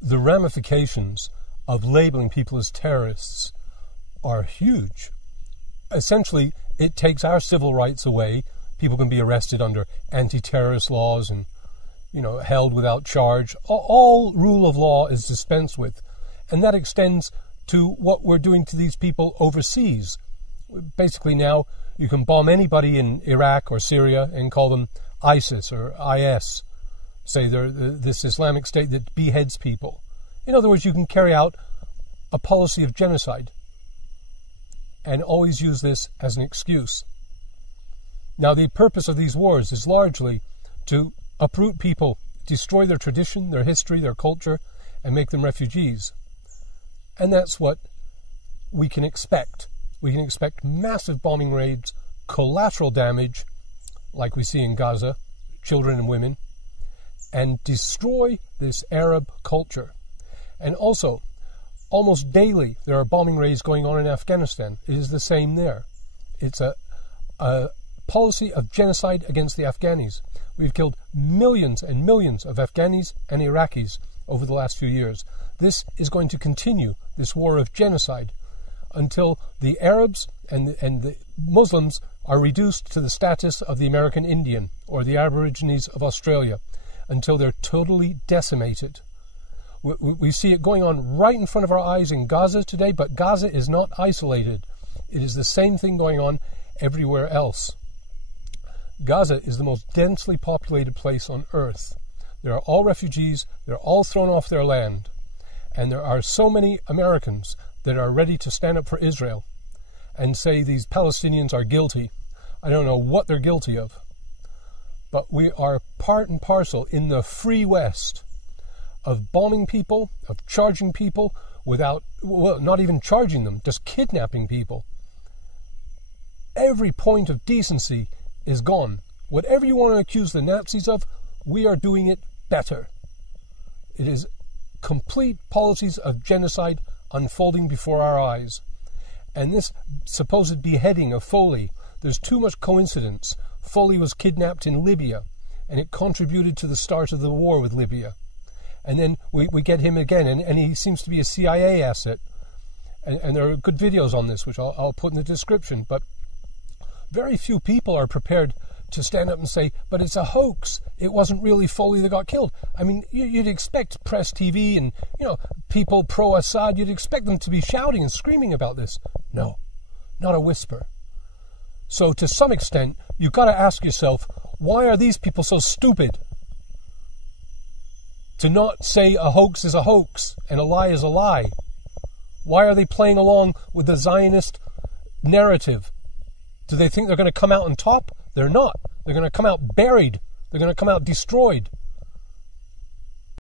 the ramifications of labeling people as terrorists are huge. Essentially, it takes our civil rights away. People can be arrested under anti-terrorist laws and, held without charge. All rule of law is dispensed with. And that extends to what we're doing to these people overseas. Basically now, you can bomb anybody in Iraq or Syria and call them ISIS or IS. Say they're this Islamic State that beheads people. In other words, you can carry out a policy of genocide and always use this as an excuse. Now, the purpose of these wars is largely to uproot people, destroy their tradition, their history, their culture, and make them refugees. And that's what we can expect. We can expect massive bombing raids, collateral damage, like we see in Gaza, children and women, and destroy this Arab culture. And also, almost daily, there are bombing raids going on in Afghanistan. It is the same there. It's a policy of genocide against the Afghanis. We've killed millions and millions of Afghanis and Iraqis over the last few years. This is going to continue, this war of genocide, until the Arabs and the Muslims are reduced to the status of the American Indian or the Aborigines of Australia, until they're totally decimated. We see it going on right in front of our eyes in Gaza today, but Gaza is not isolated. It is the same thing going on everywhere else. Gaza is the most densely populated place on earth. They are all refugees. They're all thrown off their land. And there are so many Americans that are ready to stand up for Israel and say these Palestinians are guilty. I don't know what they're guilty of. But we are part and parcel in the free West of bombing people, of charging people without, well, not even charging them, just kidnapping people. Every point of decency is gone. Whatever you want to accuse the Nazis of, we are doing it better. It is complete policies of genocide unfolding before our eyes. And this supposed beheading of Foley, there's too much coincidence. Foley was kidnapped in Libya, and it contributed to the start of the war with Libya. And then we get him again, and he seems to be a CIA asset. And there are good videos on this, which I'll put in the description. But very few people are prepared to stand up and say, but it's a hoax. It wasn't really Foley that got killed. I mean, you'd expect press TV and, people pro-Assad, you'd expect them to be shouting and screaming about this. No, not a whisper. So to some extent, you've got to ask yourself, why are these people so stupid to not say a hoax is a hoax and a lie is a lie? Why are they playing along with the Zionist narrative? Do they think they're going to come out on top? They're not. They're going to come out buried. They're going to come out destroyed.